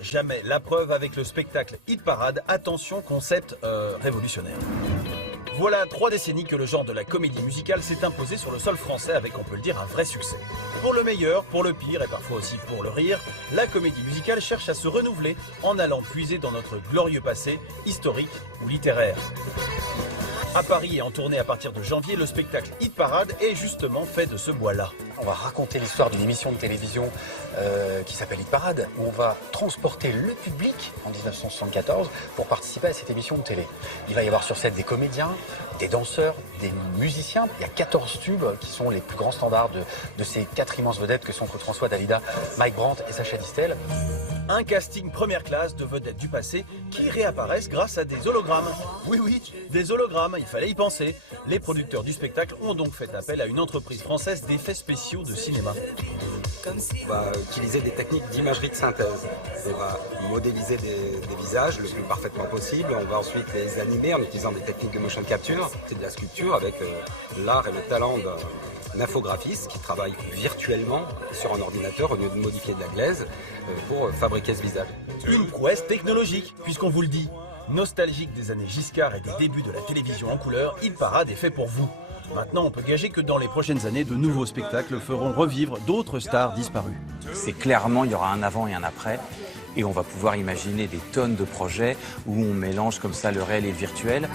Jamais la preuve avec le spectacle Hit Parade. Attention, concept révolutionnaire. Voilà 3 décennies que le genre de la comédie musicale s'est imposé sur le sol français avec, on peut le dire, un vrai succès. Pour le meilleur, pour le pire et parfois aussi pour le rire, la comédie musicale cherche à se renouveler en allant puiser dans notre glorieux passé, historique ou littéraire. À Paris et en tournée à partir de janvier, le spectacle Hit Parade est justement fait de ce bois-là. On va raconter l'histoire d'une émission de télévision qui s'appelle Hit Parade, où on va transporter le public en 1974 pour participer à cette émission de télé. Il va y avoir sur scène des comédiens, des danseurs, des musiciens. Il y a 14 tubes qui sont les plus grands standards de ces 4 immenses vedettes que sont Claude François, Dalida, Mike Brandt et Sacha Distel. Un casting première classe de vedettes du passé qui réapparaissent grâce à des hologrammes. Oui, des hologrammes, il fallait y penser. Les producteurs du spectacle ont donc fait appel à une entreprise française d'effets spéciaux de cinéma. On va utiliser des techniques d'imagerie de synthèse. On va modéliser des visages le plus parfaitement possible. On va ensuite les animer en utilisant des techniques de motion capture. C'est de la sculpture avec l'art et le talent d'un infographiste qui travaille virtuellement sur un ordinateur au lieu de modifier de la glaise pour fabriquer ce visage. Une prouesse technologique, puisqu'on vous le dit. Nostalgique des années Giscard et des débuts de la télévision en couleur, Hit Parade est fait pour vous. Maintenant, on peut gager que dans les prochaines années, de nouveaux spectacles feront revivre d'autres stars disparues. C'est clairement, il y aura un avant et un après. Et on va pouvoir imaginer des tonnes de projets où on mélange comme ça le réel et le virtuel.